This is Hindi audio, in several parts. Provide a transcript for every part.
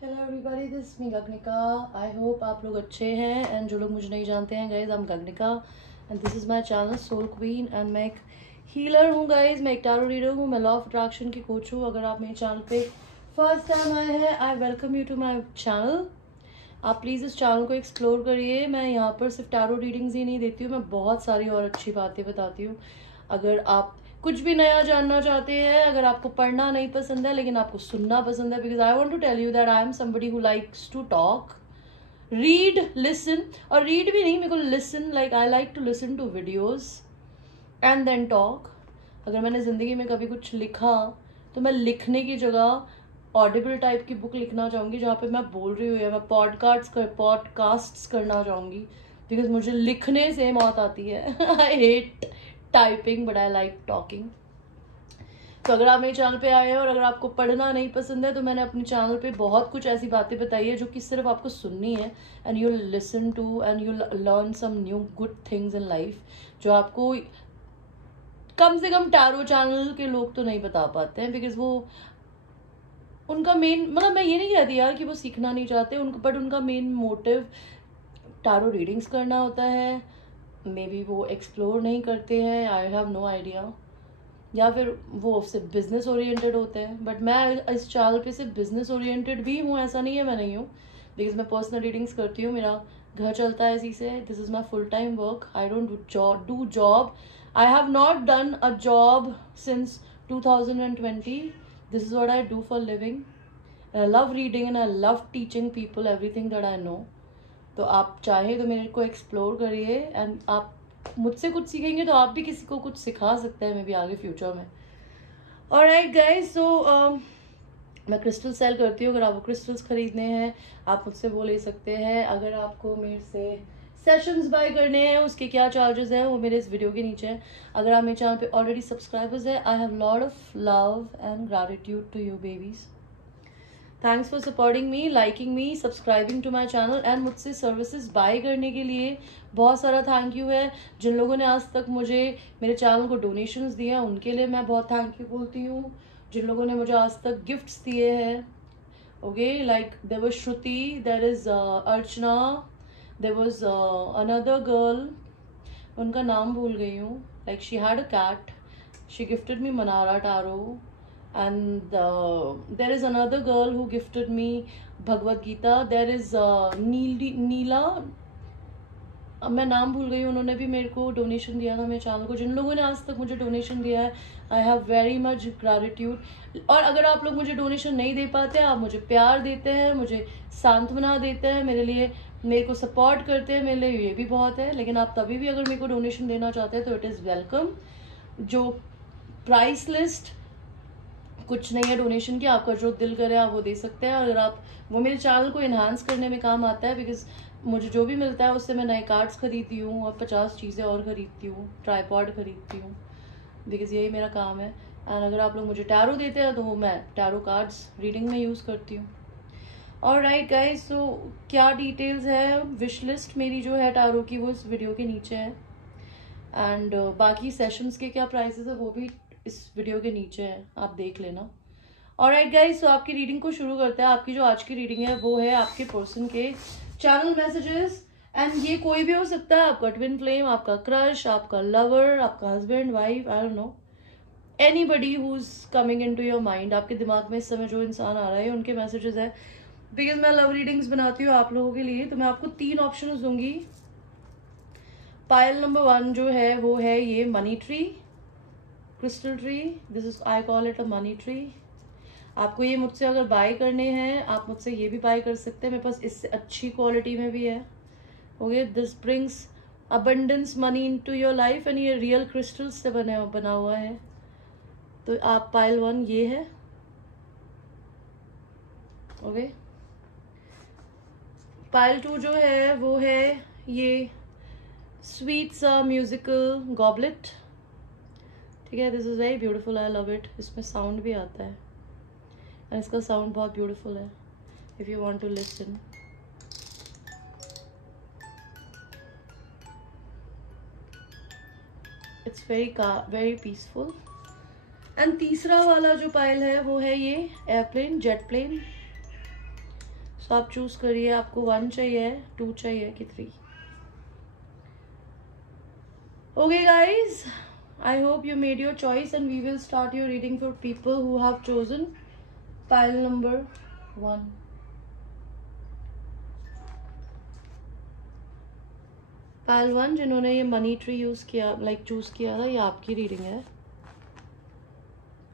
Hello everybody, this me Gaganika. I hope आप लोग अच्छे हैं। एंड जो लोग मुझे नहीं जानते हैं guys, I am Gaganika and this is my channel soul queen. And मैं एक हीलर हूँ गाइज, मैं एक टैरो रीडर हूँ, मैं लॉ ऑफ अट्रैक्शन की कोच हूँ। अगर आप मेरे चैनल पे फर्स्ट टाइम आए हैं, I welcome you to my channel. आप प्लीज़ इस चैनल को एक्सप्लोर करिए। मैं यहाँ पर सिर्फ टैरो रीडिंग्स ही नहीं देती हूँ, मैं बहुत सारी और अच्छी बातें बताती हूँ। अगर आप कुछ भी नया जानना चाहते हैं, अगर आपको पढ़ना नहीं पसंद है लेकिन आपको सुनना पसंद है, because I want to tell you that I am somebody who likes to talk, read, listen. और रीड भी नहीं, मेरे को listen, like I like to listen to videos and then talk. अगर मैंने ज़िंदगी में कभी कुछ लिखा तो मैं लिखने की जगह ऑडिबल टाइप की बुक लिखना चाहूँगी, जहाँ पे मैं बोल रही हूँ, या मैं पॉडकास्ट्स करना चाहूँगी, बिकॉज मुझे लिखने से मौत आती है। I hate typing but I like talking. तो अगर आप मेरे चैनल पे आए हैं और अगर आपको पढ़ना नहीं पसंद है, तो मैंने अपने चैनल पे बहुत कुछ ऐसी बातें बताई है जो कि सिर्फ आपको सुननी है, and you listen to and you learn some new good things in life, जो आपको कम से कम टैरो चैनल के लोग तो नहीं बता पाते हैं, बिकॉज वो उनका मेन, मतलब मैं ये नहीं कहती यार कि वो सीखना नहीं चाहते उनको, बट उनका मेन मोटिव टैरो रीडिंग्स करना होता है। मे बी वो एक्सप्लोर नहीं करते हैं, आई हैव नो आइडिया, या फिर वो सिर्फ बिजनेस ओरिएंटेड होते हैं। बट मैं इस चैनल पे सिर्फ बिजनेस ओरिएंटेड भी हूँ, ऐसा नहीं है मैं नहीं हूँ, बिकॉज मैं पर्सनल रीडिंग्स करती हूँ, मेरा घर चलता है इसी से। This is my full time work, I don't do job. I have not done a job since 2020. This is what I do for living. And I love reading and I love teaching people everything that I know. तो आप चाहे तो मेरे को एक्सप्लोर करिए, एंड आप मुझसे कुछ सीखेंगे तो आप भी किसी को कुछ सिखा सकते हैं, मे बी आगे फ्यूचर में। ऑलराइट गाइज, सो मैं क्रिस्टल सेल करती हूँ। अगर आपको क्रिस्टल्स खरीदने हैं, आप मुझसे वो ले सकते हैं। अगर आपको मेरे से सेशंस बाय करने हैं, उसके क्या चार्जेस हैं, वो मेरे इस वीडियो के नीचे है। अगर आप मेरे चैनल पे ऑलरेडी सब्सक्राइबर्स है, I have lot of love and gratitude to you babies. Thanks for supporting me, liking me, subscribing to my channel, and मुझसे सर्विसेज बाय करने के लिए बहुत सारा थैंक यू है। जिन लोगों ने आज तक मुझे मेरे चैनल को डोनेशंस दिए हैं, उनके लिए मैं बहुत थैंक यू बोलती हूँ। जिन लोगों ने मुझे आज तक गिफ्ट्स दिए हैं, okay, like there was Shruti, there is Archana, there was another girl, उनका नाम भूल गई हूँ, like she had a cat, she gifted me Manara tarot, and there is another girl who gifted me Bhagavad Gita. There is नीला, अब मैं नाम भूल गई, उन्होंने भी मेरे को डोनेशन दिया था मेरे चैनल को। जिन लोगों ने आज तक मुझे डोनेशन दिया है, I have very much gratitude. और अगर आप लोग मुझे डोनेशन नहीं दे पाते, आप मुझे प्यार देते हैं, मुझे सांत्वना देते हैं, मेरे लिए, मेरे को सपोर्ट करते हैं, मेरे लिए ये भी बहुत है। लेकिन आप तभी भी अगर मेरे को डोनेशन देना चाहते हैं तो इट इज़ वेलकम। जो प्राइस लिस्ट कुछ नहीं है डोनेशन की, आपका जो दिल करे आप वो दे सकते हैं। अगर आप, वो मेरे चैनल को इन्हांस करने में काम आता है, बिकॉज मुझे जो भी मिलता है उससे मैं नए कार्ड्स खरीदती हूँ और 50 चीज़ें और खरीदती हूँ, ट्राईपॉड खरीदती हूँ, बिकॉज यही मेरा काम है। एंड अगर आप लोग मुझे टैरो देते हैं तो वो मैं टैरो कार्ड्स रीडिंग में यूज़ करती हूँ। और राइट गाइज, सो क्या डिटेल्स है, विश लिस्ट मेरी जो है टैरो की, वो इस वीडियो के नीचे है। एंड बाकी सेशंस के क्या प्राइसेस है वो भी इस वीडियो के नीचे है, आप देख लेना। ऑलराइट गाइज, सो आपकी रीडिंग को शुरू करते हैं। आपकी जो आज की रीडिंग है वो है आपके पर्सन के चैनल मैसेजेस, एंड ये कोई भी हो सकता है, आपका ट्विन फ्लेम, आपका क्रश, आपका लवर, आपका husband, wife, I don't know, anybody who is coming into your mind. आपके दिमाग में इस समय जो इंसान आ रहा है उनके मैसेजेस है। बिकॉज मैं लव रीडिंग्स बनाती हूँ आप लोगों के लिए, तो मैं आपको 3 ऑप्शन दूंगी। पायल नंबर 1 जो है वो है ये money tree, crystal tree, this is, I call it a money tree. आपको ये मुझसे अगर बाय करने हैं, आप मुझसे ये भी बाय कर सकते हैं, मेरे पास इससे अच्छी क्वालिटी में भी है। Okay, this brings abundance money into your life, and ये रियल क्रिस्टल्स से बना हुआ है। तो आप पायल 1 ये है, ओके। पायल 2 जो है वो है ये स्वीट सा म्यूजिकल गॉबलेट, ठीक है। This is very beautiful, I love it. इसमें साउंड भी आता है, एंड इसका साउंड बहुत ब्यूटीफुल है, if you want to listen. It's very peaceful. And तीसरा वाला जो पायल है वो है ये एयरप्लेन, जेट प्लेन। सो आप चूज करिए, आपको 1 चाहिए, 2 चाहिए कि 3? Okay guys, I hope you made your choice and we will start your reading for people who have chosen pile number 1. Pile 1 जिन्होंने ये मनी ट्री यूज किया, चूज किया था, ये आपकी रीडिंग है।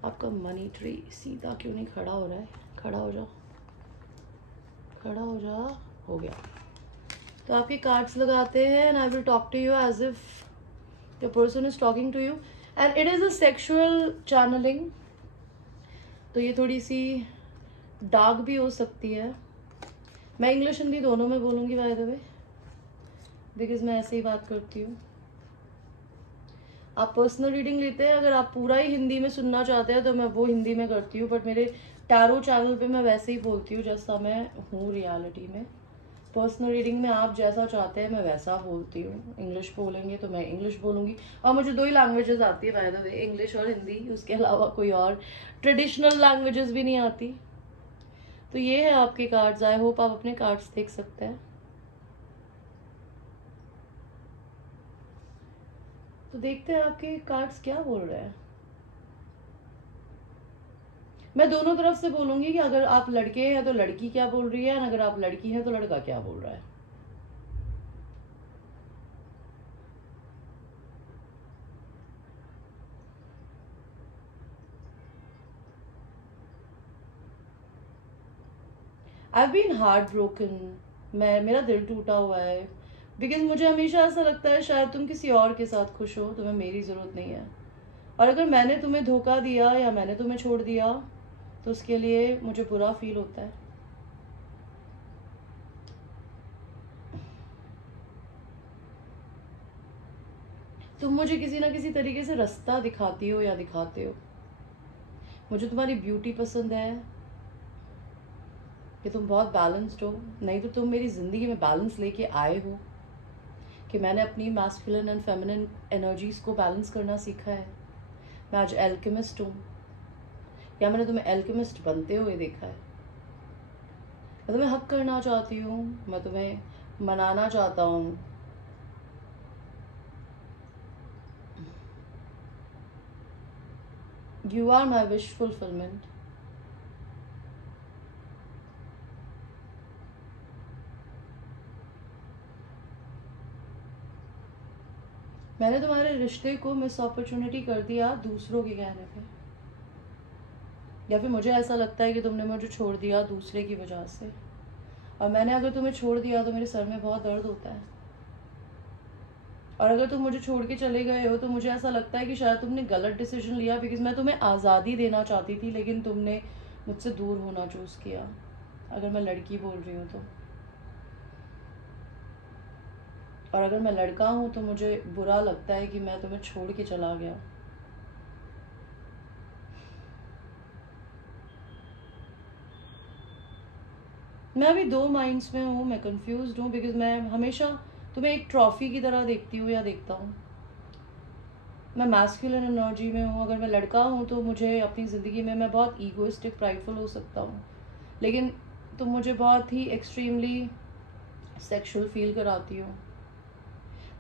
आपका मनी ट्री सीधा क्यों नहीं खड़ा हो रहा है? खड़ा हो जा, खड़ा हो जा। हो गया। तो आपके कार्ड्स लगाते हैं and I will talk to you as if your person is talking to you and it is a sexual channeling। तो ये थोड़ी सी डार्क भी हो सकती है। मैं इंग्लिश हिंदी दोनों में बोलूँगी बाय द वे, बिकॉज मैं ऐसे ही बात करती हूँ। आप पर्सनल रीडिंग लेते हैं, अगर आप पूरा ही हिंदी में सुनना चाहते हैं तो मैं वो हिंदी में करती हूँ, बट मेरे टैरो चैनल पे मैं वैसे ही बोलती हूँ जैसा मैं हूँ रियलिटी में। पर्सनल रीडिंग में आप जैसा चाहते हैं मैं वैसा बोलती हूँ। इंग्लिश बोलेंगे तो मैं इंग्लिश बोलूँगी, और मुझे 2 ही लैंग्वेजेस आती है बाय द वे, इंग्लिश और हिंदी। उसके अलावा कोई और ट्रेडिशनल लैंग्वेजेस भी नहीं आती। तो ये है आपके कार्ड्स। आई होप आप अपने कार्ड्स देख सकते हैं। तो देखते हैं आपके कार्ड्स क्या बोल रहे हैं। मैं दोनों तरफ से बोलूंगी कि अगर आप लड़के हैं तो लड़की क्या बोल रही है, और अगर आप लड़की हैं तो लड़का क्या बोल रहा है। I've been heartbroken। मेरा दिल टूटा हुआ है, बिकॉज मुझे हमेशा ऐसा लगता है शायद तुम किसी और के साथ खुश हो, तुम्हें मेरी ज़रूरत नहीं है। और अगर मैंने तुम्हें धोखा दिया या मैंने तुम्हें छोड़ दिया तो उसके लिए मुझे बुरा फील होता है। तुम मुझे किसी ना किसी तरीके से रास्ता दिखाती हो या दिखाते हो। मुझे तुम्हारी ब्यूटी पसंद है कि तुम बहुत बैलेंस्ड हो, नहीं तो तुम मेरी ज़िंदगी में बैलेंस लेके आए हो कि मैंने अपनी मैस्कुलिन एंड फेमिनिन एनर्जीज को बैलेंस करना सीखा है। मैं आज एल्केमिस्ट हूँ, या मैंने तुम्हें एल्केमिस्ट बनते हुए देखा है। मैं तुम्हें हक करना चाहती हूँ, मैं तुम्हें मनाना चाहता हूँ। You are my wish fulfillment। मैंने तुम्हारे रिश्ते को मिस अपॉर्चुनिटी कर दिया दूसरों के कहने पे, या फिर मुझे ऐसा लगता है कि तुमने मुझे छोड़ दिया दूसरे की वजह से। और मैंने अगर तुम्हें छोड़ दिया तो मेरे सर में बहुत दर्द होता है, और अगर तुम मुझे छोड़ के चले गए हो तो मुझे ऐसा लगता है कि शायद तुमने गलत डिसीजन लिया, बिकॉज मैं तुम्हें आज़ादी देना चाहती थी लेकिन तुमने मुझसे दूर होना चूज़ किया। अगर मैं लड़की बोल रही हूँ तो, और अगर मैं लड़का हूँ तो मुझे बुरा लगता है कि मैं तुम्हें छोड़ के चला गया। मैं अभी 2 माइंड्स में हूँ, मैं कंफ्यूज्ड हूँ, बिकॉज मैं हमेशा तुम्हें एक ट्रॉफी की तरह देखती हूँ या देखता हूँ। मैं मैस्कुलिन एनर्जी में हूँ। अगर मैं लड़का हूँ तो मुझे अपनी ज़िंदगी में मैं बहुत ईगोइस्टिक प्राइडफुल हो सकता हूँ, लेकिन तुम मुझे बहुत ही एक्सट्रीमली सेक्सुअल फील कराती हो।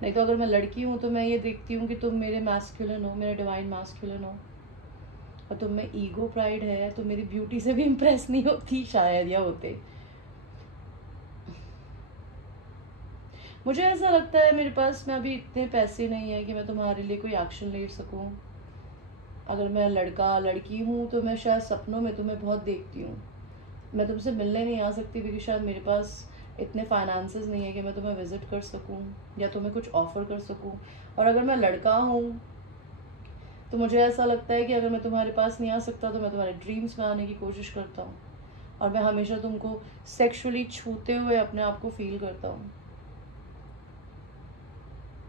नहीं तो अगर मैं लड़की हूँ तो मैं ये देखती हूँ कि तुम मेरे मैस्कुलिन हो, मेरे डिवाइन मैस्कुलिन हो, और तुम में ईगो प्राइड है, तो मेरी ब्यूटी से भी इम्प्रेस नहीं होती शायद, या होते। मुझे ऐसा लगता है मेरे पास में अभी इतने पैसे नहीं है कि मैं तुम्हारे लिए कोई एक्शन ले सकूं। अगर मैं लड़का लड़की हूँ तो मैं शायद सपनों में तुम्हें बहुत देखती हूँ। मैं तुमसे मिलने नहीं आ सकती क्योंकि शायद मेरे पास इतने फाइनेंसेस नहीं है कि मैं तुम्हें विजिट कर सकूं या तुम्हें कुछ ऑफर कर सकूं। और अगर मैं लड़का हूँ तो मुझे ऐसा लगता है कि अगर मैं तुम्हारे पास नहीं आ सकता तो मैं तुम्हारे ड्रीम्स में आने की कोशिश करता हूँ, और मैं हमेशा तुमको सेक्सुअली छूते हुए अपने आप को फील करता हूँ।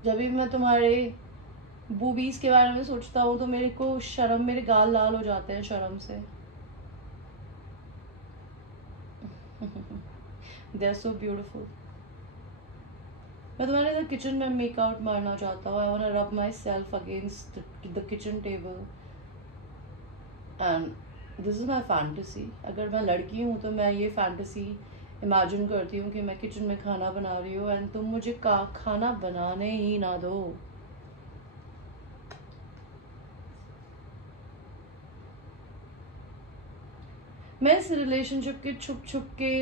जब भी मैं तुम्हारे बूबीज के बारे में सोचता हूँ तो मेरे को शर्म, मेरे गाल लाल हो जाते हैं शर्म से। They are so beautiful. मैं तुम्हारे इधर किचन में मेकआउट मारना चाहता हूँ। आई want to rub myself against the kitchen table and this is my fantasy. अगर मैं लड़की हूँ तो मैं ये फैंटेसी इमेजिन करती हूँ कि मैं किचन में खाना बना रही हूँ एंड तुम मुझे खाना बनाने ही ना दो। मैं इस रिलेशनशिप के छुप छुप के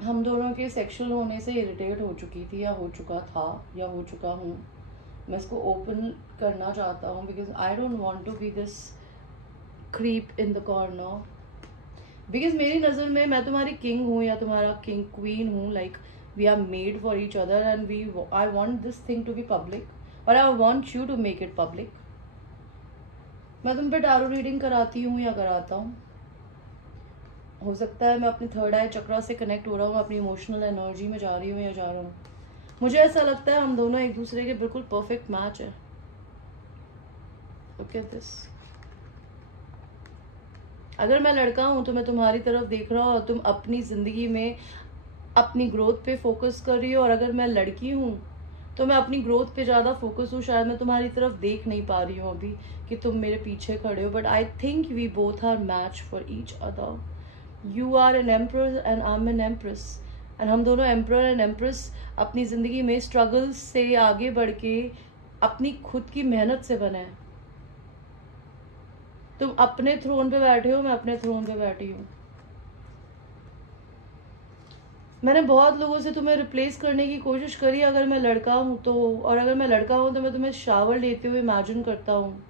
हम दोनों के सेक्सुअल होने से इरिटेट हो चुकी थी, या हो चुका था, या हो चुका हूँ। मैं इसको ओपन करना चाहता हूँ because I don't want to be this creep in the corner. Because मेरी नज़र में मैं तुम्हारी किंग हूँ या तुम्हारा किंग क्वीन हूँ। Like we are made for each other and I want this thing to be public और I want you to make it public. मैं तुम पे टैरो रीडिंग कराती हूँ या कराता हूँ, हो सकता है मैं अपने थर्ड आई चक्रा से कनेक्ट हो रहा हूँ, अपनी इमोशनल एनर्जी में जा रही हूँ या जा रहा हूँ। मुझे ऐसा लगता है हम दोनों एक दूसरे के बिल्कुल परफेक्ट मैच है। Look at this. अगर मैं लड़का हूँ तो मैं तुम्हारी तरफ देख रहा हूँ और तुम अपनी ज़िंदगी में अपनी ग्रोथ पे फोकस कर रही हो, और अगर मैं लड़की हूँ तो मैं अपनी ग्रोथ पे ज़्यादा फोकस हूँ। शायद मैं तुम्हारी तरफ देख नहीं पा रही हूँ अभी कि तुम मेरे पीछे खड़े हो, but I think we both are match for each other. You are an emperor and I am an empress, and हम दोनों एम्प्रर एंड एम्प्रेस अपनी ज़िंदगी में स्ट्रगल्स से आगे बढ़ के अपनी खुद की मेहनत से बने हैं। तुम अपने थ्रोन पे बैठे हो, मैं अपने थ्रोन पे बैठी हूँ। मैंने बहुत लोगों से तुम्हें रिप्लेस करने की कोशिश करी अगर मैं लड़का हूँ तो, और अगर मैं लड़का हूँ तो मैं तुम्हें शावर लेते हुए इमेजिन करता हूँ,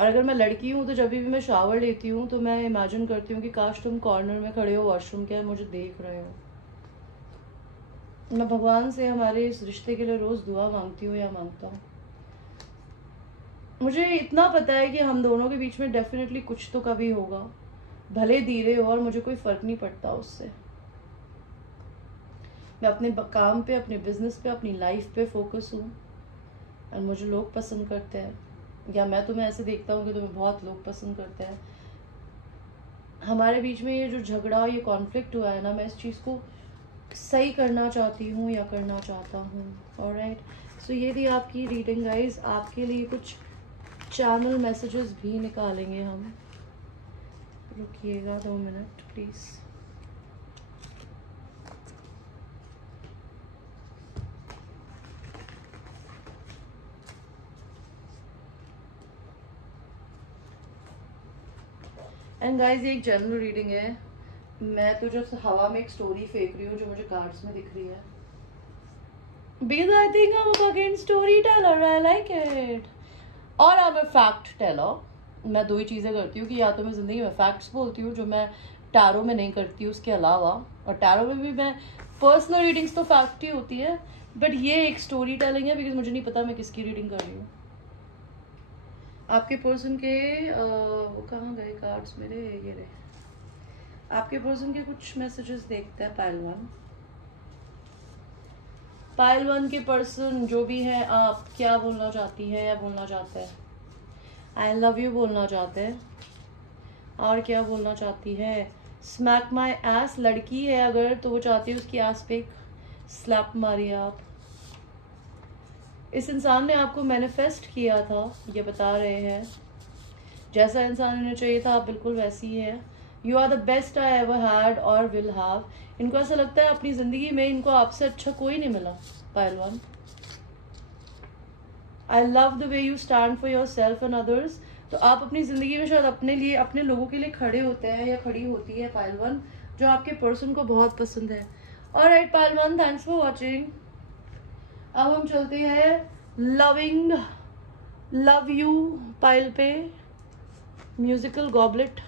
और अगर मैं लड़की हूँ तो जब भी मैं शावर लेती हूँ तो मैं इमेजिन करती हूँ कि काश तुम कॉर्नर में खड़े हो वॉशरूम के, मुझे देख रहे हो। मैं भगवान से हमारे इस रिश्ते के लिए रोज़ दुआ मांगती हूँ या मांगता हूँ। मुझे इतना पता है कि हम दोनों के बीच में डेफिनेटली कुछ तो कभी होगा, भले धीरे हो, और मुझे कोई फ़र्क नहीं पड़ता उससे। मैं अपने काम पे, अपने बिजनेस पे, अपनी लाइफ पे फोकस हूँ और मुझे लोग पसंद करते हैं, या मैं तुम्हें ऐसे देखता हूँ कि तुम्हें बहुत लोग पसंद करते हैं। हमारे बीच में ये जो झगड़ा, ये कॉन्फ्लिक्ट हुआ है ना, मैं इस चीज़ को सही करना चाहती हूँ या करना चाहता हूँ। ऑलराइट, सो ये थी आपकी रीडिंग गाइज। आपके लिए कुछ चैनल मैसेजेस भी निकालेंगे हम। रुकिएगा 2 मिनट प्लीज़। एंड गाइज ये एक जनरल रीडिंग है। मैं तो जब हवा में एक स्टोरी फेंक रही हूँ जो मुझे कार्ड्स में दिख रही है, because I think I'm a fucking storyteller, I like it, और I'm a fact teller। मैं दो ही चीज़ें करती हूँ कि या तो मैं ज़िंदगी में फैक्ट्स बोलती हूँ जो मैं टैरो में नहीं करती हूँ उसके अलावा, और टैरो में भी मैं पर्सनल रीडिंग्स तो फैक्ट ही होती है, बट ये एक स्टोरी टेलिंग है बिकॉज मुझे नहीं पता मैं किसकी रीडिंग कर रही हूँ। आपके पर्सन के वो कहाँ गए कार्ड्स मेरे, ये रहे। आपके पर्सन के कुछ मैसेजेस देखते हैं। पायल वन के पर्सन जो भी है, आप क्या बोलना चाहती है या बोलना चाहते हैं? आई लव यू बोलना चाहते हैं, और क्या बोलना चाहती है? स्मैक माई एस, लड़की है अगर तो वो चाहती है उसकी एस पे स्लैप मारिए आप। इस इंसान ने आपको मैनिफेस्ट किया था, ये बता रहे हैं। जैसा इंसान इन्हें चाहिए था आप बिल्कुल वैसी ही है। You are the best I ever had और विल हैव। इनको ऐसा लगता है अपनी ज़िंदगी में इनको आपसे अच्छा कोई नहीं मिला। पहलवान, I love the way you stand for your self and others. तो आप अपनी ज़िंदगी में शायद अपने लिए, अपने लोगों के लिए खड़े होते हैं या खड़ी होती है पहलवान, जो आपके पर्सन को बहुत पसंद है। ऑलराइट पहलवान, थैंक्स फॉर वॉचिंग। अब हम चलते हैं लविंग लव यू पाइल पे, म्यूजिकल गॉबलेट।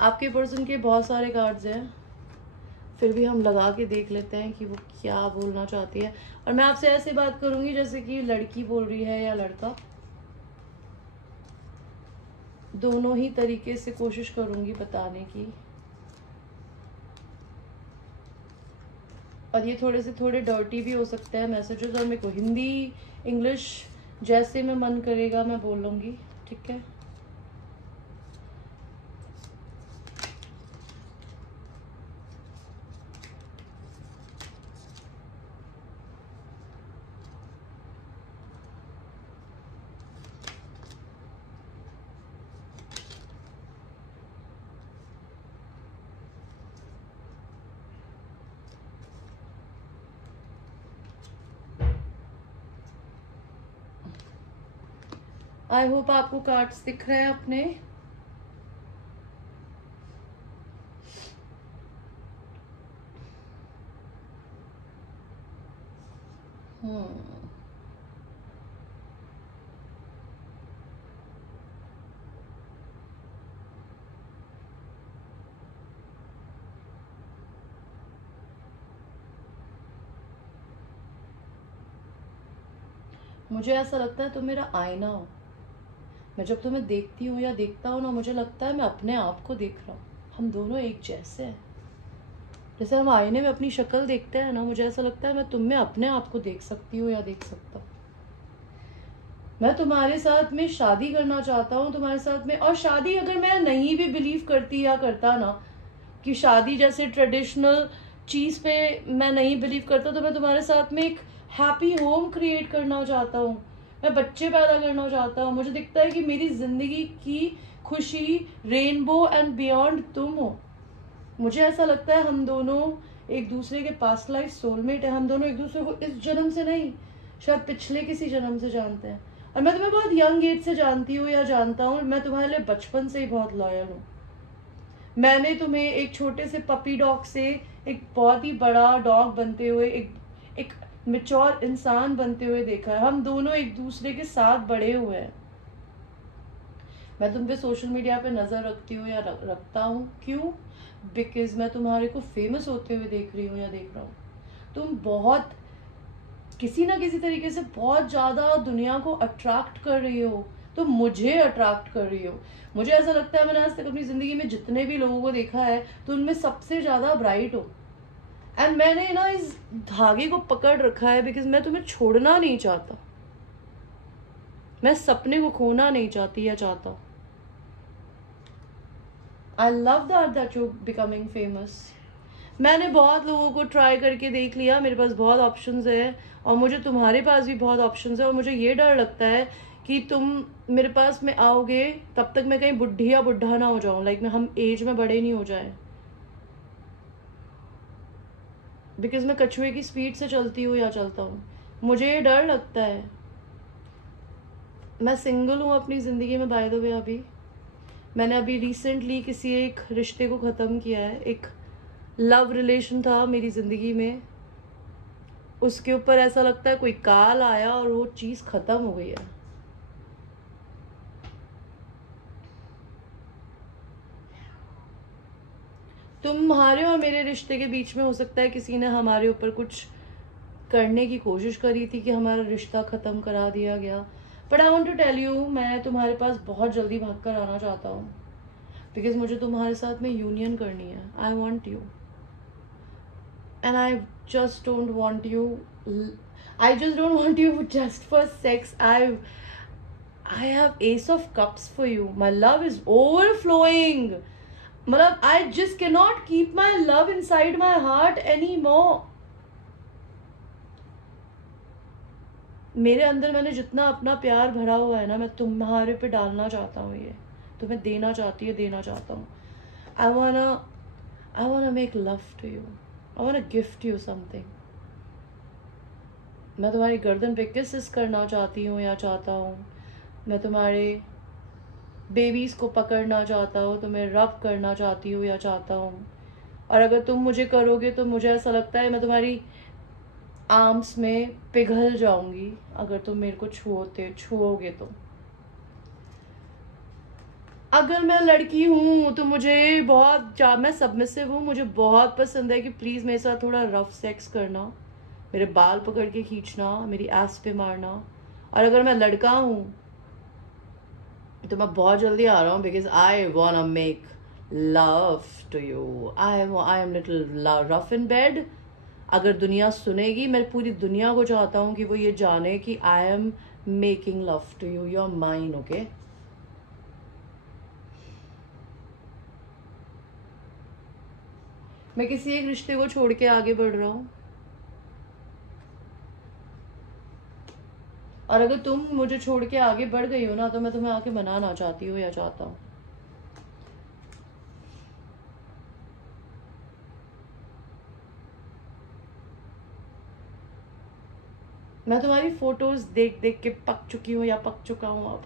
आपके पर्सन के बहुत सारे कार्ड्स हैं, फिर भी हम लगा के देख लेते हैं कि वो क्या बोलना चाहती है। और मैं आपसे ऐसे बात करूंगी जैसे कि लड़की बोल रही है या लड़का, दोनों ही तरीके से कोशिश करूंगी बताने की। और ये थोड़े डर्टी भी हो सकते हैं मैसेजेस, और मेरे को हिंदी इंग्लिश जैसे में मन करेगा मैं बोल लूँगी, ठीक है? आई होप आपको कार्ड्स दिख रहे हैं अपने। मुझे ऐसा लगता है तुम मेरा आईना हो। मैं जब तुम्हें देखती हूँ या देखता हूँ ना, मुझे लगता है मैं अपने आप को देख रहा हूँ। हम दोनों एक जैसे हैं। जैसे हम आईने में अपनी शक्ल देखते हैं ना, मुझे ऐसा लगता है मैं तुम में अपने आप को देख सकती हूँ या देख सकता हूँ। मैं तुम्हारे साथ में शादी करना चाहता हूँ, तुम्हारे साथ में। और शादी अगर मैं नहीं भी बिलीव करती या करता ना, कि शादी जैसे ट्रेडिशनल चीज पे मैं नहीं बिलीव करता, तो मैं तुम्हारे साथ में एक हैप्पी होम क्रिएट करना चाहता हूँ। मैं बच्चे पैदा करना चाहता हूँ। मुझे दिखता है कि मेरी जिंदगी की खुशी रेनबो एंड बियॉन्ड तुम हो। मुझे ऐसा लगता है हम दोनों एक दूसरे के पास्ट लाइफ सोलमेट है। हम दोनों एक दूसरे को इस जन्म से नहीं, शायद पिछले किसी जन्म से जानते हैं। और मैं तुम्हें बहुत यंग एज से जानती हूँ या जानता हूँ। मैं तुम्हारे लिए बचपन से ही बहुत लॉयल हूँ। मैंने तुम्हें एक छोटे से पपी डॉग से एक बहुत ही बड़ा डॉग बनते हुए, एक मेच्योर इंसान बनते हुए देखा है। हम दोनों एक दूसरे के साथ बड़े हुए हैं। मैं तुम पे सोशल मीडिया पे नजर रखती हूँ या रखता हूँ, क्यों? बिकॉज मैं तुम्हारे को फेमस होते हुए देख रही हूँ या देख रहा हूँ। तुम बहुत किसी ना किसी तरीके से बहुत ज्यादा दुनिया को अट्रैक्ट कर रही हो। तुम मुझे अट्रैक्ट कर रही हो। मुझे ऐसा लगता है मैंने आज तक अपनी जिंदगी में जितने भी लोगों को देखा है, तो उनमें सबसे ज्यादा ब्राइट हो। एंड मैंने ना इस धागे को पकड़ रखा है बिकॉज मैं तुम्हें छोड़ना नहीं चाहता। मैं सपने को खोना नहीं चाहती या चाहता। I love that you becoming famous. मैंने बहुत लोगों को ट्राई करके देख लिया। मेरे पास बहुत ऑप्शंस है और मुझे तुम्हारे पास भी बहुत ऑप्शंस है। और मुझे ये डर लगता है कि तुम मेरे पास में आओगे तब तक मैं कहीं बुढ़ी या बुढ़ा ना हो जाऊं। लाइक हम एज में बड़े नहीं हो जाए। बिकॉज मैं कछुए की स्पीड से चलती हूँ या चलता हूँ। मुझे ये डर लगता है। मैं सिंगल हूँ अपनी ज़िंदगी में बाय द वे। अभी मैंने अभी रिसेंटली किसी एक रिश्ते को ख़त्म किया है। एक लव रिलेशन था मेरी ज़िंदगी में। उसके ऊपर ऐसा लगता है कोई काल आया और वो चीज़ ख़त्म हो गई है। तुम्हारे और मेरे रिश्ते के बीच में हो सकता है किसी ने हमारे ऊपर कुछ करने की कोशिश करी थी कि हमारा रिश्ता ख़त्म करा दिया गया। But I want to tell you, मैं तुम्हारे पास बहुत जल्दी भाग कर आना चाहता हूँ। बिकॉज मुझे तुम्हारे साथ में यूनियन करनी है। आई want you and I just don't want you. I just don't want you just for sex. I have Ace of Cups for you. My love is overflowing. मतलब I just cannot keep my love inside my heart anymore. मेरे अंदर मैंने जितना अपना प्यार भरा हुआ है ना, मैं तुम्हारे पे डालना चाहता हूँ। ये तुम्हें देना चाहती है, देना चाहता हूँ। I wanna make love to you. I wanna gift you something. मैं तुम्हारी गर्दन पे किसेस करना चाहती हूँ या चाहता हूँ। मैं तुम्हारे बेबीज को पकड़ना चाहता हूँ, तुम्हें रब करना चाहती हूँ या चाहता हूँ। और अगर तुम मुझे करोगे तो मुझे ऐसा लगता है मैं तुम्हारी आर्म्स में पिघल जाऊंगी अगर तुम मेरे को छुओगे तो। अगर मैं लड़की हूँ तो मुझे बहुत मैं सबमिसिव हूँ। मुझे बहुत पसंद है कि प्लीज़ मेरे साथ थोड़ा रफ सेक्स करना, मेरे बाल पकड़ के खींचना, मेरी एस पे मारना। और अगर मैं लड़का हूँ तो मैं बहुत जल्दी आ रहा हूँ because I want make love to you. I am little rough in bed. अगर दुनिया सुनेगी, मैं पूरी दुनिया को चाहता हूँ कि वो ये जाने कि I am making love to you. You are mine, okay? मैं किसी एक रिश्ते को छोड़ के आगे बढ़ रहा हूँ और अगर तुम मुझे छोड़ के आगे बढ़ गई हो ना, तो मैं तुम्हें आके मनाना चाहती हूँ या चाहता हूँ। मैं तुम्हारी फोटोज देख देख के पक चुकी हूँ या पक चुका हूँ अब।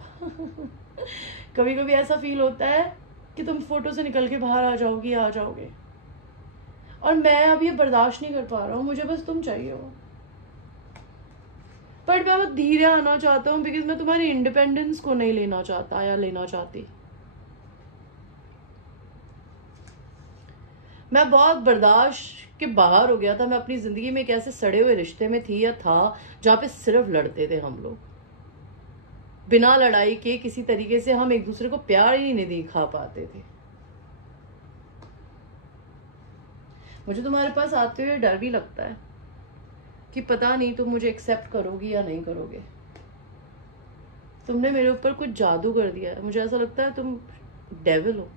कभी कभी ऐसा फील होता है कि तुम फोटो से निकल के बाहर आ जाओगी, आ जाओगे, और मैं अब ये बर्दाश्त नहीं कर पा रहा हूँ, मुझे बस तुम चाहिए हो। बट मैं बहुत धीरे आना चाहता हूँ बिकॉज मैं तुम्हारी इंडिपेंडेंस को नहीं लेना चाहता या लेना चाहती। मैं बहुत बर्दाश्त के बाहर हो गया था। मैं अपनी जिंदगी में एक ऐसे सड़े हुए रिश्ते में थी या था जहाँ पे सिर्फ लड़ते थे हम लोग, बिना लड़ाई के किसी तरीके से हम एक दूसरे को प्यार ही नहीं दिखा पाते थे। मुझे तुम्हारे पास आते हुए डर भी लगता है कि पता नहीं तुम मुझे एक्सेप्ट करोगी या नहीं करोगे। तुमने मेरे ऊपर कुछ जादू कर दिया है, मुझे ऐसा लगता है तुम डेविल हो।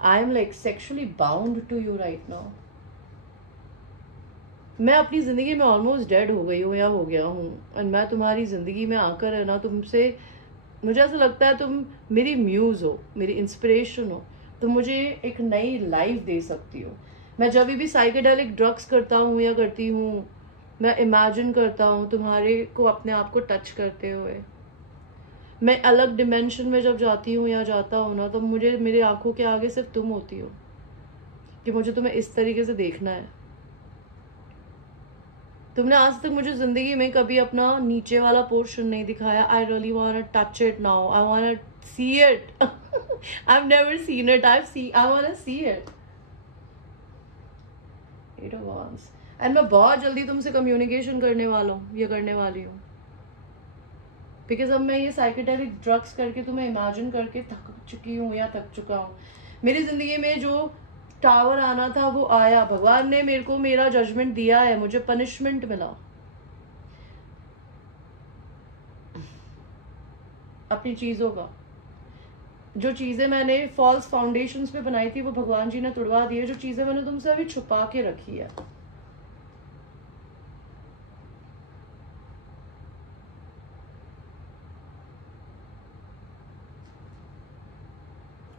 I am like sexually bound to you right now. मैं अपनी जिंदगी में ऑलमोस्ट डेड हो गई हूँ या हो गया हूँ, और मैं तुम्हारी जिंदगी में आकर है ना, तुमसे मुझे ऐसा लगता है तुम मेरी म्यूज हो, मेरी इंस्पिरेशन हो, तुम मुझे एक नई लाइफ दे सकती हो। मैं जब भी साइकेडेलिक ड्रग्स करता हूँ या करती हूँ, मैं इमेजिन करता हूँ तुम्हारे को अपने आप को टच करते हुए। मैं अलग डिमेंशन में जब जाती हूँ या जाता हूँ ना, तो मुझे मेरी आंखों के आगे सिर्फ तुम होती हो कि मुझे तुम्हें इस तरीके से देखना है। तुमने आज तक मुझे जिंदगी में कभी अपना नीचे वाला पोर्शन नहीं दिखाया। I really want to touch it now, I want to see it. I have never seen it, I want to see it. And मैं बहुत जल्दी तुमसे कम्युनिकेशन करने वाला हूँ, ये करने वाली हूँ, बिकॉज अब मैं ये साइकेडेलिक ड्रग्स करके तुम्हें इमेजिन करके थक चुकी हूँ या थक चुका हूँ। मेरी जिंदगी में जो टावर आना था वो आया, भगवान ने मेरे को मेरा जजमेंट दिया है, मुझे पनिशमेंट मिला अपनी चीजों का। जो चीजें मैंने फॉल्स फाउंडेशंस पे बनाई थी वो भगवान जी ने तुड़वा दी है। जो चीजें मैंने तुमसे अभी छुपा के रखी है,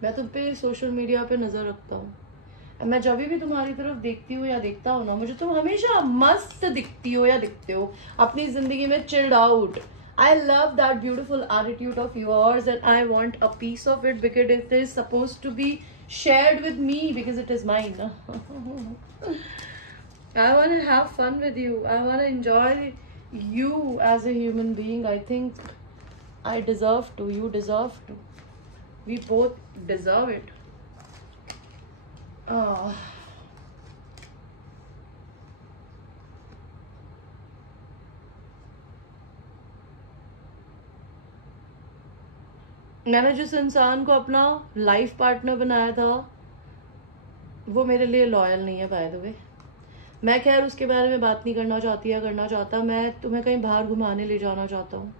मैं तुम पे सोशल मीडिया पे नजर रखता हूँ। मैं जब भी तुम्हारी तरफ देखती हूँ या देखता हूँ ना, मुझे तुम हमेशा मस्त दिखती हो या दिखते हो, अपनी जिंदगी में chilled out. I love that beautiful attitude of yours and I want a piece of it because it is supposed to be shared with me because it is mine. I want to have fun with you. I want to enjoy you as a human being. I think I deserve to. You deserve to. We both deserve it. मैंने जिस इंसान को अपना लाइफ पार्टनर बनाया था वो मेरे लिए लॉयल नहीं है, बाय द वे। मैं खैर उसके बारे में बात नहीं करना चाहती या करना चाहता। मैं तुम्हें कहीं बाहर घुमाने ले जाना चाहता हूँ।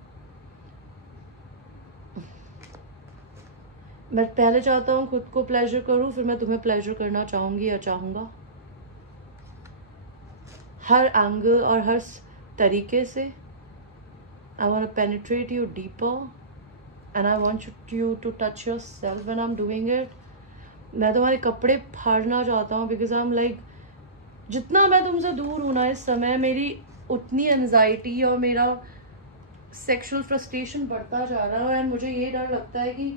मैं पहले चाहता हूँ खुद को प्लेजर करूँ, फिर मैं तुम्हें प्लेजर करना चाहूंगी या चाहूंगा, हर एंगल और हर तरीके से। I want to penetrate you deeper and I want you to touch yourself when I'm doing it. मैं तुम्हारे कपड़े फाड़ना चाहता हूँ because I'm like, जितना मैं तुमसे दूर हूँ ना इस समय, मेरी उतनी एंजाइटी और मेरा सेक्सुअल फ्रस्ट्रेशन बढ़ता जा रहा है। एंड मुझे ये डर लगता है कि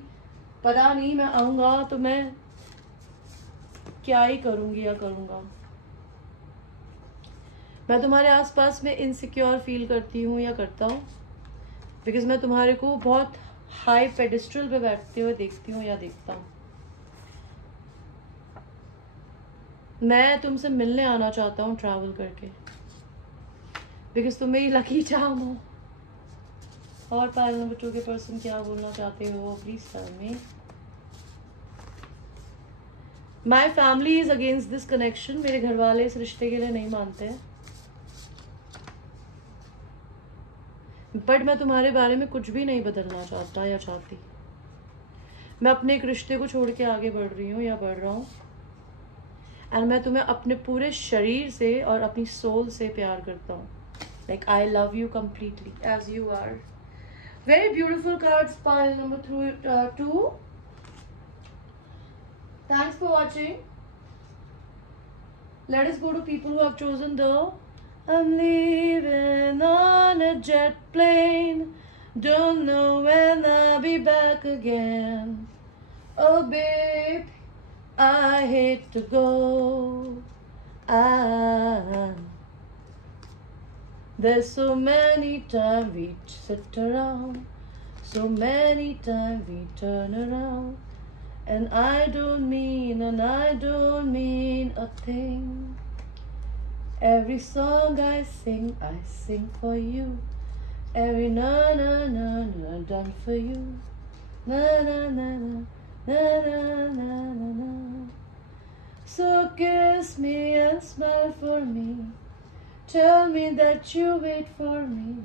पता नहीं मैं आऊँगा तो मैं क्या ही करूँगी या करूँगा। मैं तुम्हारे आसपास में इनसिक्योर फील करती हूँ या करता हूँ बिकॉज मैं तुम्हारे को बहुत हाई पेडिस्ट्रल पे बैठते हुए देखती हूँ या देखता हूँ। मैं तुमसे मिलने आना चाहता हूँ ट्रैवल करके बिकॉज तुम मेरी लकी चार्म हो। और पायल नंबर 2 के पर्सन क्या बोलना चाहते हो, please tell me. My family is against this connection. मेरे घर वाले इस रिश्ते के लिए नहीं मानते हैं, बट मैं तुम्हारे बारे में कुछ भी नहीं बदलना चाहता या चाहती। मैं अपने एक रिश्ते को छोड़ के आगे बढ़ रही हूँ या बढ़ रहा हूँ, एंड मैं तुम्हें अपने पूरे शरीर से और अपनी सोल से प्यार करता हूँ। Like I love you completely as you are. Very beautiful cards pile number 2। Thanks for watching. Let us go to people who have chosen the I'm leaving on a jet plane. Don't know when I'll be back again. Oh, babe, I hate to go. There's so many times we sit around, so many times we turn around, and I don't mean a thing. Every song I sing for you. Every na na na na done for you. Na na na na na na na na na. So kiss me and smile for me. Tell me that you wait for me.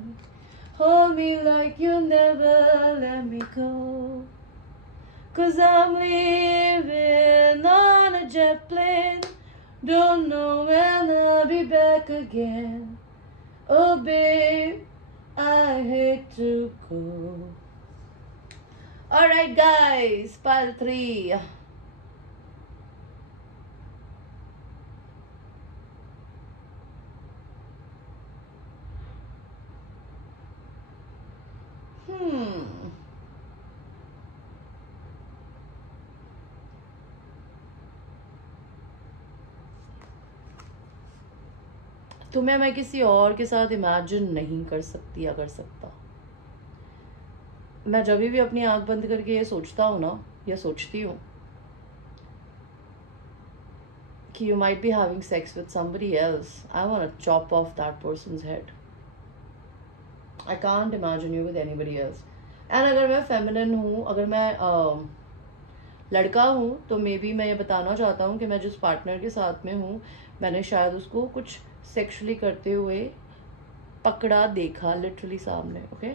Hold me like you'll never let me go. 'Cause I'm leaving on a jet plane. Don't know when I'll be back again. Oh, babe, I hate to go. Alright, guys, pile 3. तुम्हें मैं किसी और के साथ इमेजिन नहीं कर सकती या कर सकता. मैं जब भी अपनी आंख बंद करके ये सोचता हूँ ना, या सोचती हूँ कि you might be having sex with somebody else, I want to chop off that person's head. I can't imagine you with anybody else. And अगर मैं feminine हूँ, अगर मैं लड़का हूँ, तो मे बी मैं ये बताना चाहता हूँ कि मैं जिस पार्टनर के साथ में हूँ, मैंने शायद उसको कुछ सेक्सुअली करते हुए पकड़ा, देखा लिटरली सामने. ओके,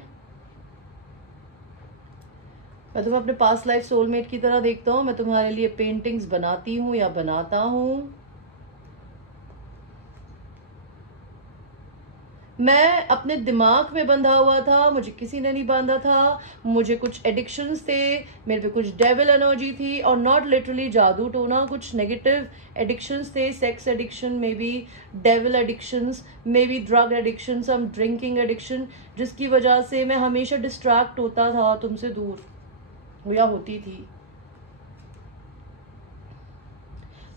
मैं तुम्हें अपने पास्ट लाइफ सोलमेट की तरह देखता हूँ. मैं तुम्हारे लिए पेंटिंग्स बनाती हूँ या बनाता हूँ. मैं अपने दिमाग में बंधा हुआ था, मुझे किसी ने नहीं बांधा था. मुझे कुछ एडिक्शंस थे, मेरे पे कुछ डेविल एनर्जी थी, और नॉट लिटरली जादू टोना, कुछ नेगेटिव एडिक्शंस थे. Sex addiction, maybe devil addictions, maybe drug addiction, some drinking addiction, जिसकी वजह से मैं हमेशा डिस्ट्रैक्ट होता था तुमसे दूर, या होती थी.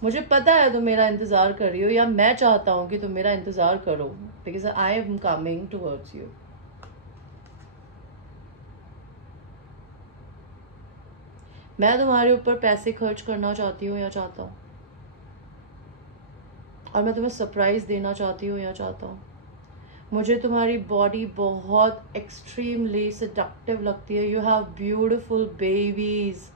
मुझे पता है तुम मेरा इंतजार कर रही हो, या मैं चाहता हूं कि तुम मेरा इंतजार करो, because I am coming towards you. मैं तुम्हारे ऊपर पैसे खर्च करना चाहती हूँ या चाहता हूँ, और मैं तुम्हें सरप्राइज देना चाहती हूँ या चाहता हूँ. मुझे तुम्हारी बॉडी बहुत एक्सट्रीमली सेडक्टिव लगती है. You have beautiful babies.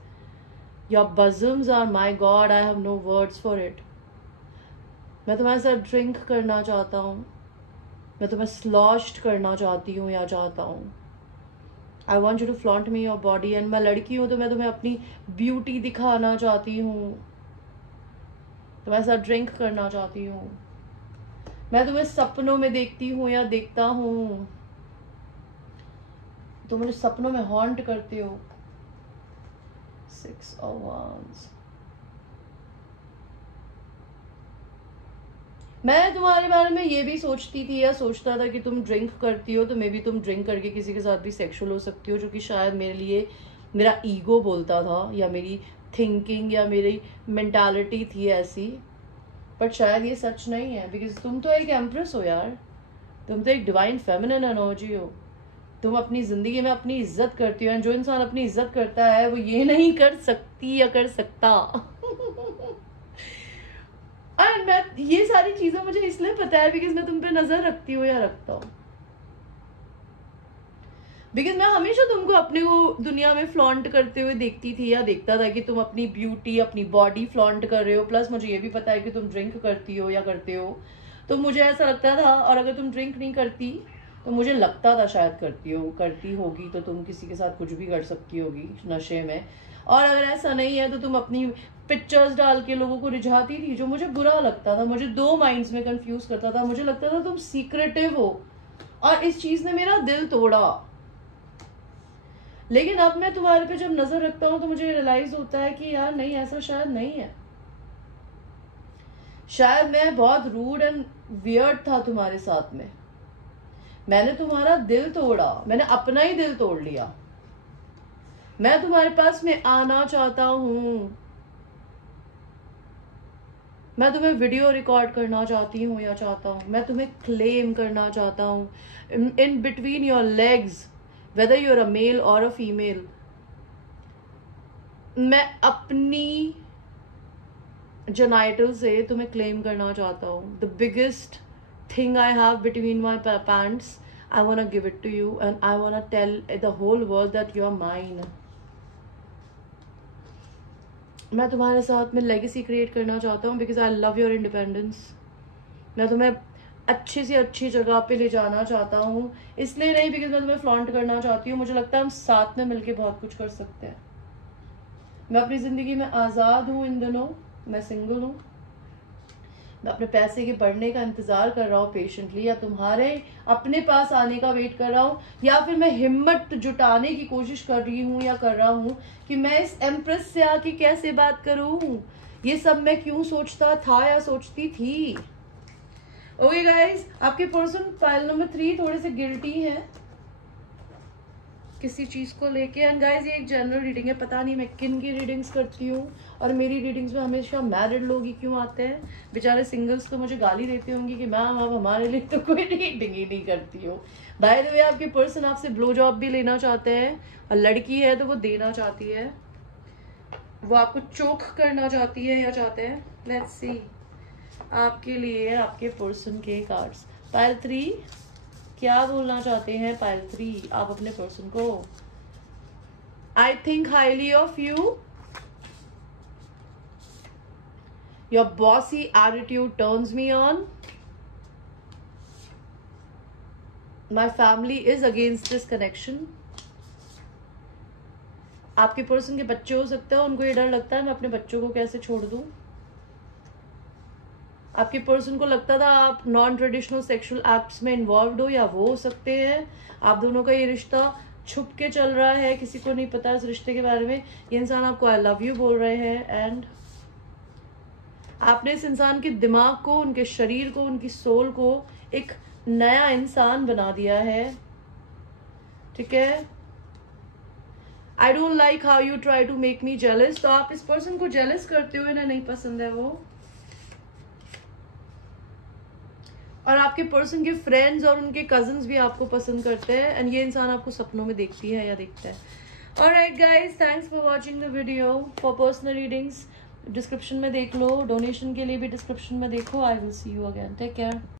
Your bosoms are, my God, I have no words for it. मैं तुम्हारे साथ ड्रिंक करना चाहता हूँ, मैं तुम्हें स्लॉश्ड करना चाहती हूँ या चाहता हूँ. I want you to flaunt me your body. And मैं लड़की हूँ तो मैं तुम्हें अपनी ब्यूटी दिखाना चाहती हूँ, तुम्हारे साथ ड्रिंक करना चाहती हूँ. मैं तुम्हें सपनों में देखती हूँ या देखता हूँ, तुम मुझे सपनों में हॉन्ट करते हो. 6 of Wands. मैं तुम्हारे बारे में ये भी सोचती थी या सोचता था कि तुम ड्रिंक करती हो, तो मे बी तुम ड्रिंक करके किसी के साथ भी सेक्सुअल हो सकती हो, जो कि शायद मेरे लिए मेरा ईगो बोलता था, या मेरी थिंकिंग या मेरी मेंटालिटी थी ऐसी. बट शायद ये सच नहीं है, बिकॉज तुम तो एक एम्प्रेस हो यार. तुम तो एक डिवाइन फेमिनिन एनर्जी हो. तुम अपनी जिंदगी में अपनी इज्जत करती हो, एंड जो इंसान अपनी इज्जत करता है वो ये नहीं कर सकती या कर सकता. एंड मैं ये सारी चीजें मुझे इसलिए पता है बिकॉज मैं तुम पे नजर रखती हूँ या रखता हूँ. बिकॉज मैं हमेशा तुमको अपने को दुनिया में फ्लॉन्ट करते हुए देखती थी या देखता था कि तुम अपनी ब्यूटी, अपनी बॉडी फ्लॉन्ट कर रहे हो. प्लस मुझे ये भी पता है कि तुम ड्रिंक करती हो या करते हो. तो मुझे ऐसा लगता था, और अगर तुम ड्रिंक नहीं करती तो मुझे लगता था शायद करती होगी, तो तुम किसी के साथ कुछ भी कर सकती होगी नशे में. और अगर ऐसा नहीं है तो तुम अपनी पिक्चर्स डाल के लोगों को रिझाती थी, जो मुझे बुरा लगता था. मुझे 2 माइंड्स में कंफ्यूज करता था. मुझे लगता था तुम सीक्रेटिव हो, और इस चीज ने मेरा दिल तोड़ा. लेकिन अब मैं तुम्हारे पे जब नजर रखता हूँ तो मुझे रियलाइज होता है कि यार नहीं, ऐसा शायद नहीं है. शायद मैं बहुत रूड एंड वियर्ड था तुम्हारे साथ में, मैंने तुम्हारा दिल तोड़ा, मैंने अपना ही दिल तोड़ लिया। मैं तुम्हारे पास में आना चाहता हूं, मैं तुम्हें वीडियो रिकॉर्ड करना चाहती हूँ या चाहता हूँ, मैं तुम्हें क्लेम करना चाहता हूँ in between your legs, whether you are a male or a female. मैं अपनी जेनाइटल से तुम्हें क्लेम करना चाहता हूँ। The biggest thing I have between my pants, I want to give it to you and I want to tell the whole world that you are mine. मैं तुम्हारे साथ में लेगेसी क्रिएट करना चाहता हूँ because I love your independence. मैं तुम्हें अच्छी से अच्छी जगह पे ले जाना चाहता हूँ, इसलिए नहीं बिकॉज मैं तुम्हें फ्लॉन्ट करना चाहती हूँ। मुझे लगता है हम साथ में मिलके बहुत कुछ कर सकते हैं। मैं अपनी ज़िंदगी में आज़ाद हूँ इन दिनों, मैं सिंगल हूँ, मैं अपने पैसे के बढ़ने का इंतज़ार कर रहा हूँ पेशेंटली, या तुम्हारे अपने पास आने का वेट कर रहा हूँ, या फिर मैं हिम्मत जुटाने की कोशिश कर रही हूँ या कर रहा हूँ कि मैं इस एम्प्रेस से आके कैसे बात करूँ। ये सब मैं क्यों सोचता था या सोचती थी। ओके गाइज, आपके पर्सन पाइल नंबर 3 थोड़े से गिल्टी हैं किसी चीज़ को लेके। एंड गाइज ये एक जनरल रीडिंग है, पता नहीं मैं किन की रीडिंग्स करती हूँ और मेरी रीडिंग्स में हमेशा मैरिड लोग ही क्यों आते हैं। बेचारे सिंगल्स तो मुझे गाली देती होंगी कि मैम आप हमारे लिए तो कोई रीडिंग ही नहीं करती हो। बाय द वे आपके पर्सन आपसे ब्लो जॉब भी लेना चाहते हैं, और लड़की है तो वो देना चाहती है, वो आपको चोक करना चाहती है या चाहते हैं। लेट्स सी आपके लिए आपके पर्सन के कार्ड्स। पाइल 3 क्या बोलना चाहते हैं पाइल 3 आप अपने पर्सन को। I think highly of you, your bossy attitude turns me on, my family is against this connection. आपके पर्सन के बच्चे हो सकते हैं, उनको ये डर लगता है मैं अपने बच्चों को कैसे छोड़ दूं। आपके पर्सन को लगता था आप नॉन ट्रेडिशनल सेक्सुअल एक्ट्स में इन्वॉल्व हो, या वो हो सकते हैं आप दोनों का ये रिश्ता छुप के चल रहा है, किसी को नहीं पता इस रिश्ते के बारे में। ये इंसान आपको आई लव यू बोल रहे हैं, एंड आपने इस इंसान के दिमाग को, उनके शरीर को, उनकी सोल को एक नया इंसान बना दिया है। ठीक है, I don't like how you try to make me jealous. तो आप इस पर्सन को जेलस करते हो, इन्हें नहीं पसंद है वो। और आपके पर्सन के फ्रेंड्स और उनके कजन्स भी आपको पसंद करते हैं, एंड ये इंसान आपको सपनों में देखती है या देखता है। Alright guys, thanks for watching the video. For personal readings description में देख लो, डोनेशन के लिए भी डिस्क्रिप्शन में देखो। I will see you again, take care.